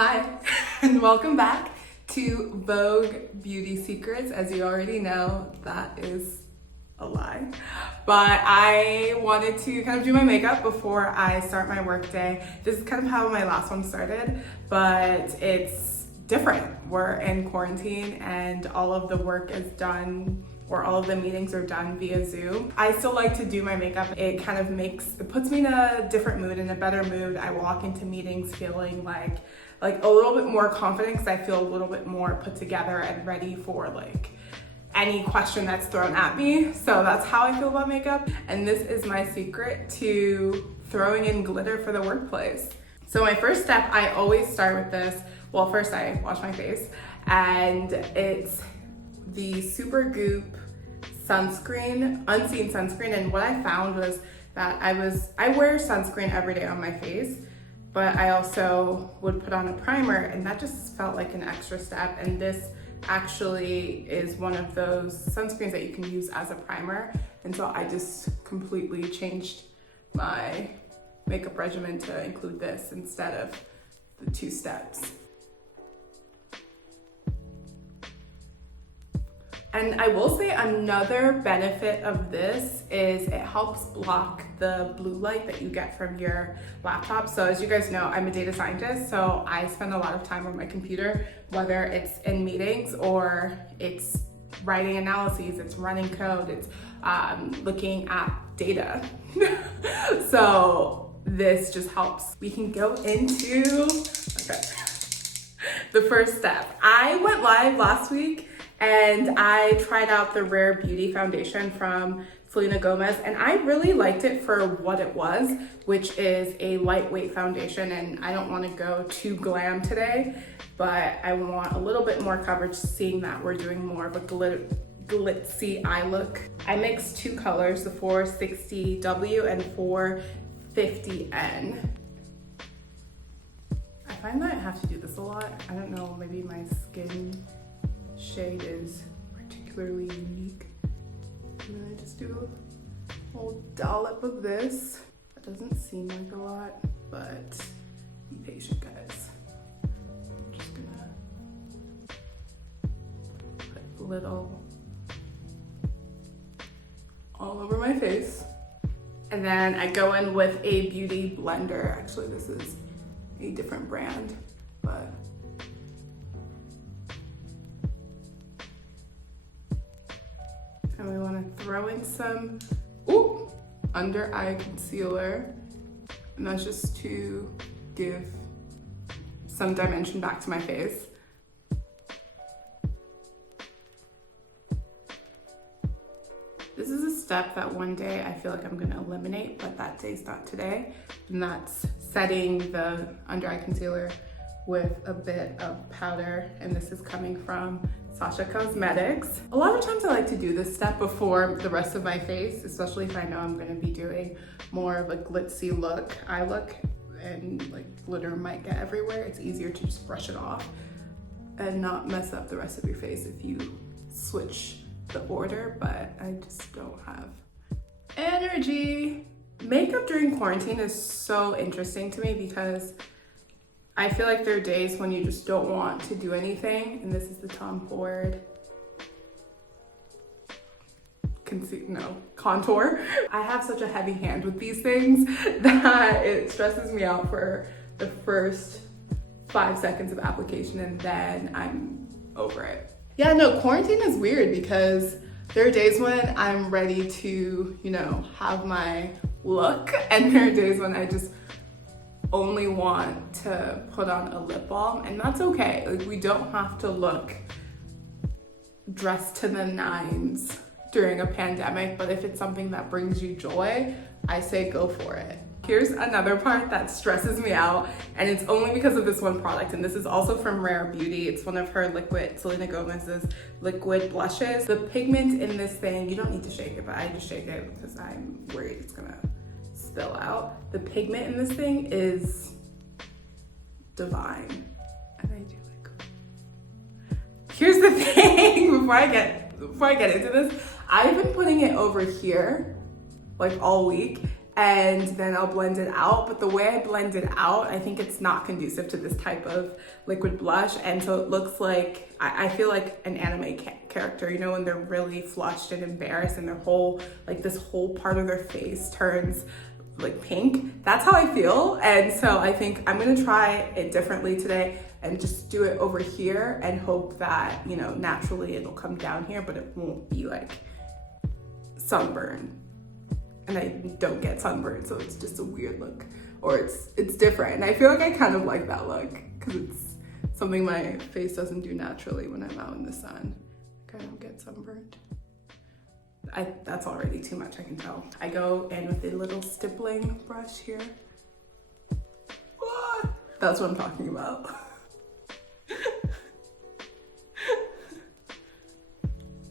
Hi, and welcome back to Vogue Beauty Secrets. As you already know, that is a lie. But I wanted to kind of do my makeup before I start my work day. This is kind of how my last one started, but it's different. We're in quarantine and all of the work is done, or all of the meetings are done via Zoom. I still like to do my makeup. It kind of it puts me in a different mood, in a better mood. I walk into meetings feeling like a little bit more confident because I feel a little bit more put together and ready for any question that's thrown at me. So that's how I feel about makeup. And this is my secret to throwing in glitter for the workplace. So my first step, I always start with this. Well, first I wash my face, and it's the Supergoop sunscreen, unseen sunscreen. And what I found was that I wear sunscreen every day on my face, but I also would put on a primer, and that just felt like an extra step. And this actually is one of those sunscreens that you can use as a primer. And so I just completely changed my makeup regimen to include this instead of the two steps. And I will say another benefit of this is it helps block the blue light that you get from your laptop. So as you guys know, I'm a data scientist, so I spend a lot of time on my computer, whether it's in meetings or it's writing analyses, it's running code, it's looking at data. So this just helps. We can go into, the first step. I went live last week and I tried out the Rare Beauty foundation from Selena Gomez, and I really liked it for what it was, which is a lightweight foundation. And I don't want to go too glam today, but I want a little bit more coverage, seeing that we're doing more of a glitzy eye look. I mixed two colors, the 460W and 450N. I find that I have to do this a lot. I don't know, maybe my skin shade is particularly unique. And then I just do a whole dollop of this. That doesn't seem like a lot, but be patient, guys. I'm just gonna put a little all over my face. And then I go in with a beauty blender. Actually, this is a different brand, but and we want to throw in some under eye concealer, and that's just to give some dimension back to my face. This is a step that one day I feel like I'm going to eliminate, but that day's not today, and that's setting the under eye concealer with a bit of powder, and this is coming from Sasha Cosmetics. A lot of times I like to do this step before the rest of my face, especially if I know I'm gonna be doing more of a glitzy eye look, and glitter might get everywhere. It's easier to just brush it off and not mess up the rest of your face if you switch the order, but I just don't have energy. Makeup during quarantine is so interesting to me because I feel like there are days when you just don't want to do anything, and this is the Tom Ford contour. I have such a heavy hand with these things that it stresses me out for the first 5 seconds of application, and then I'm over it. Yeah, no, quarantine is weird because there are days when I'm ready to, have my look, and there are days when I just only want to put on a lip balm, and that's okay. We don't have to look dressed to the nines during a pandemic, but if it's something that brings you joy, I say go for it. Here's another part that stresses me out, and it's only because of this one product, and this is also from Rare Beauty. It's one of her Selena Gomez's liquid blushes. The pigment in this thing, you don't need to shake it, but I just shake it because I'm worried it's gonna spill out. The pigment in this thing is divine, and I do here's the thing. before I get into this, I've been putting it over here all week, and then I'll blend it out. But the way I blend it out, I think it's not conducive to this type of liquid blush. And so it looks like, I feel like an anime character, you know, when they're really flushed and embarrassed and their whole, like this whole part of their face turns like pink. That's how I feel. And so I think I'm gonna try it differently today and just do it over here and hope that, you know, naturally it'll come down here, but it won't be like sunburn. And I don't get sunburned, so it's just a weird look, or it's different. And I feel like I kind of like that look because it's something my face doesn't do naturally when I'm out in the sun. I don't get sunburned. That's already too much, I can tell. I go in with a little stippling brush here. That's what I'm talking about.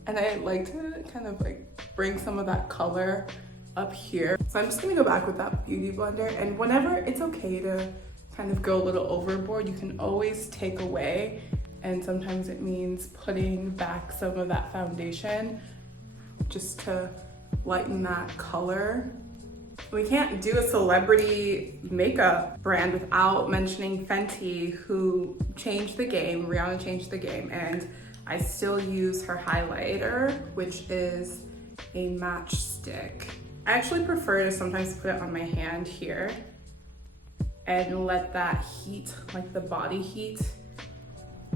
And I like to kind of like bring some of that color up here. So I'm just gonna go back with that beauty blender, and whenever it's okay to kind of go a little overboard, you can always take away, and sometimes it means putting back some of that foundation just to lighten that color. We can't do a celebrity makeup brand without mentioning Fenty, who changed the game. Rihanna changed the game, and I still use her highlighter, which is a matchstick. I actually prefer to sometimes put it on my hand here and let that heat, like the body heat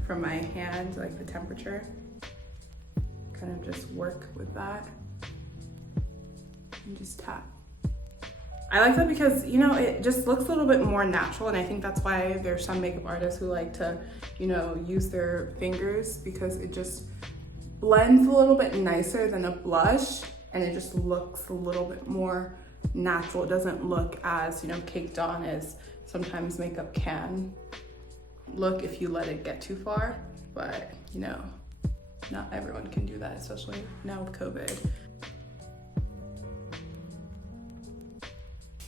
from my hand, like the temperature, kind of just work with that and just tap. I like that because, you know, it just looks a little bit more natural, and I think that's why there's some makeup artists who like to, you know, use their fingers, because it just blends a little bit nicer than a blush, and it just looks a little bit more natural. It doesn't look as, you know, caked on as sometimes makeup can look if you let it get too far. But, you know, not everyone can do that, especially now with COVID.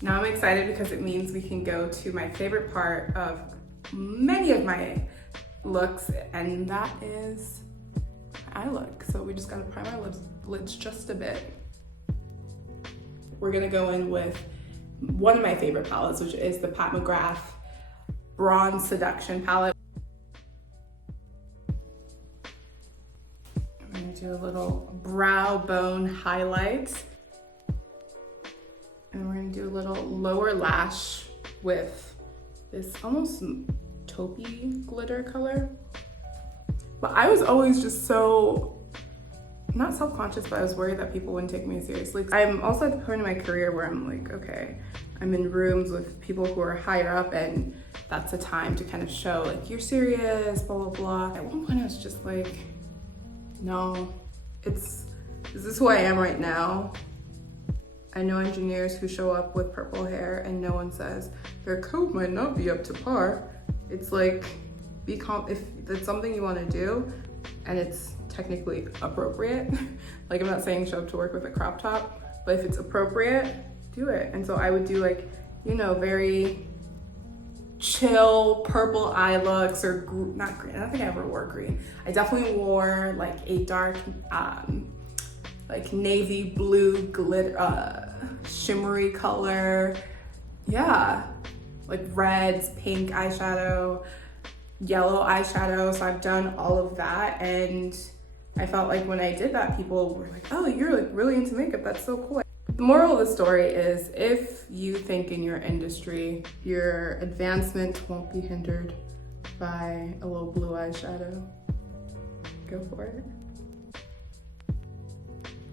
Now I'm excited because it means we can go to my favorite part of many of my looks, and that is eye look. So we just gotta prime our lids just a bit. We're gonna go in with one of my favorite palettes, which is the Pat McGrath Bronze Seduction palette. I'm gonna do a little brow bone highlight. And we're gonna do a little lower lash with this almost taupey glitter color. But I was always just so, not self-conscious, but I was worried that people wouldn't take me seriously. I'm also at the point in my career where I'm like, okay, I'm in rooms with people who are higher up, and that's a time to kind of show like, you're serious, blah, blah, blah. At one point I was just like, no, is this who I am right now? I know engineers who show up with purple hair and no one says their coat might not be up to par. It's like, if it's something you want to do and it's technically appropriate, like I'm not saying show up to work with a crop top, but if it's appropriate, do it. And so I would do like, you know, very chill purple eye looks, or not green. I don't think I ever wore green. I definitely wore like a dark, like navy blue glitter, shimmery color. Yeah, like reds, pink eyeshadow, yellow eyeshadow. So I've done all of that, and I felt like when I did that, people were like, oh, you're like really into makeup, that's so cool. The moral of the story is, if you think in your industry your advancement won't be hindered by a little blue eyeshadow, go for it.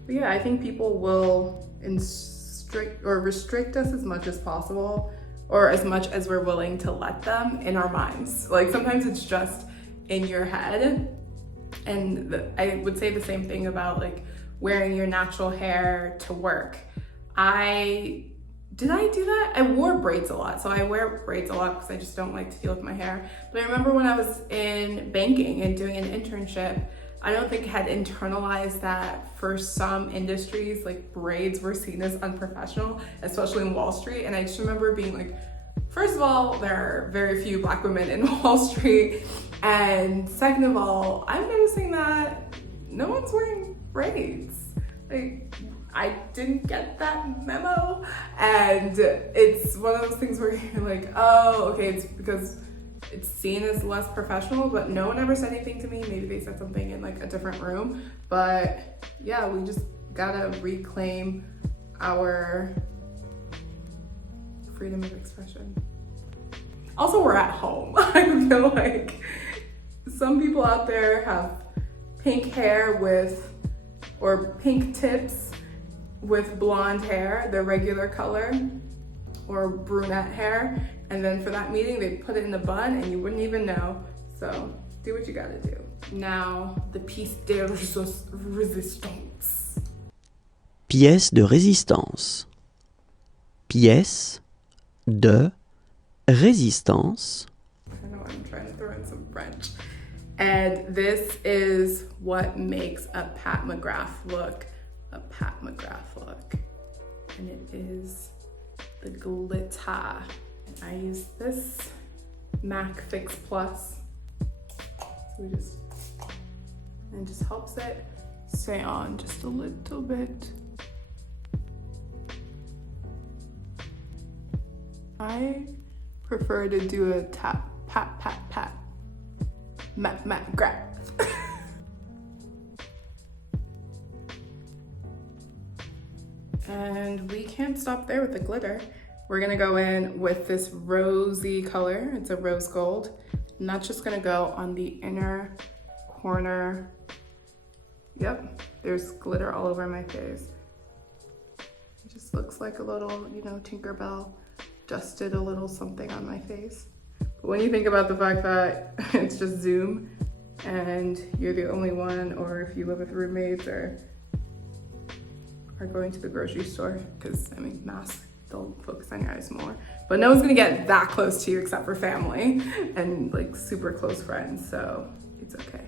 But yeah, I think people will restrict us as much as possible, or as much as we're willing to let them, in our minds. Like sometimes it's just in your head. And I would say the same thing about like wearing your natural hair to work. Did I do that? I wore braids a lot. So I wear braids a lot because I just don't like to deal with my hair. But I remember when I was in banking and doing an internship, I don't think I had internalized that for some industries, like braids were seen as unprofessional, especially in Wall Street. And I just remember being like, first of all, there are very few Black women in Wall Street. And second of all, I'm noticing that no one's wearing braids. Like, I didn't get that memo. And it's one of those things where you're like, oh, okay, it's because it's seen as less professional, but no one ever said anything to me. Maybe they said something in like a different room. But yeah, we just gotta reclaim our freedom of expression. Also, we're at home. I feel like some people out there have pink hair or pink tips with blonde hair, their regular color, or brunette hair. And then for that meeting, they put it in a bun and you wouldn't even know. So do what you gotta do. Now, the pièce de résistance. Pièce de résistance. Pièce de résistance. I know I'm trying to throw in some French. And this is what makes a Pat McGrath look a Pat McGrath look. And it is the glitter. I use this MAC Fix Plus. So it just helps it stay on just a little bit. I prefer to do a tap, pat, pat, pat, mat, mat, grab. And we can't stop there with the glitter. We're gonna go in with this rosy color. It's a rose gold. And that's just gonna go on the inner corner. Yep, there's glitter all over my face. It just looks like a little, Tinkerbell dusted a little something on my face. But when you think about the fact that it's just Zoom and you're the only one, or if you live with roommates or are going to the grocery store, because masks, they'll focus on your eyes more. But no one's gonna get that close to you except for family and like super close friends, so it's okay.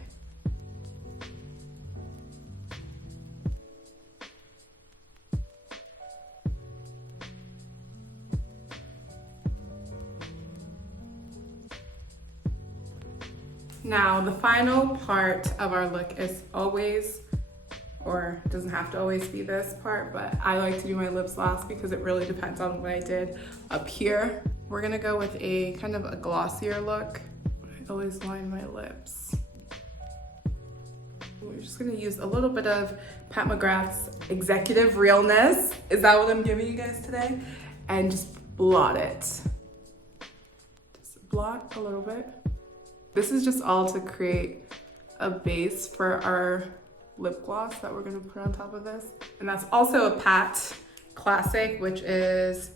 Now, the final part of our look is always, or it doesn't have to always be this part, but I like to do my lips last because it really depends on what I did up here. We're gonna go with a kind of a glossier look. I always line my lips. We're just gonna use a little bit of Pat McGrath's Executive Realness. Is that what I'm giving you guys today? And just blot it. Just blot a little bit. This is just all to create a base for our lip gloss that we're gonna put on top of this. And that's also a Pat classic, which is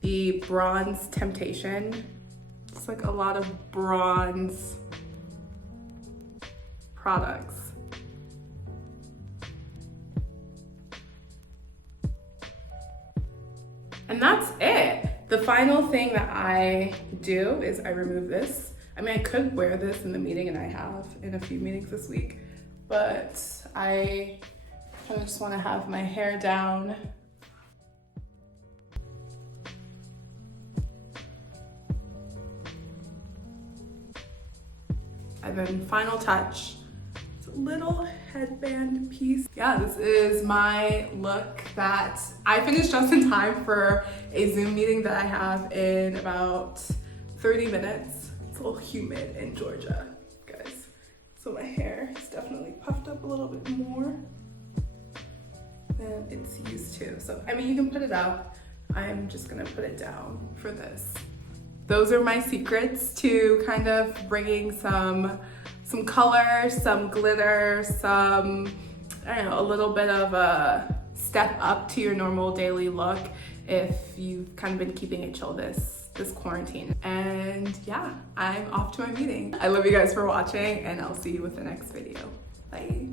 the Bronze Temptation. It's like a lot of bronze products. And that's it. The final thing that I do is I remove this. I could wear this in the meeting, and I have in a few meetings this week, but I kind of just want to have my hair down. And then final touch, it's a little headband piece. Yeah, this is my look that I finished just in time for a Zoom meeting that I have in about 30 minutes. It's a little humid in Georgia, guys. So my hair is definitely puffed up a little bit more than it's used to. So, you can put it up. I'm just gonna put it down for this. Those are my secrets to kind of bringing some color, some glitter, some, a little bit of a step up to your normal daily look if you've kind of been keeping it chill this quarantine. And yeah, I'm off to my meeting. I love you guys for watching, and I'll see you with the next video. Bye.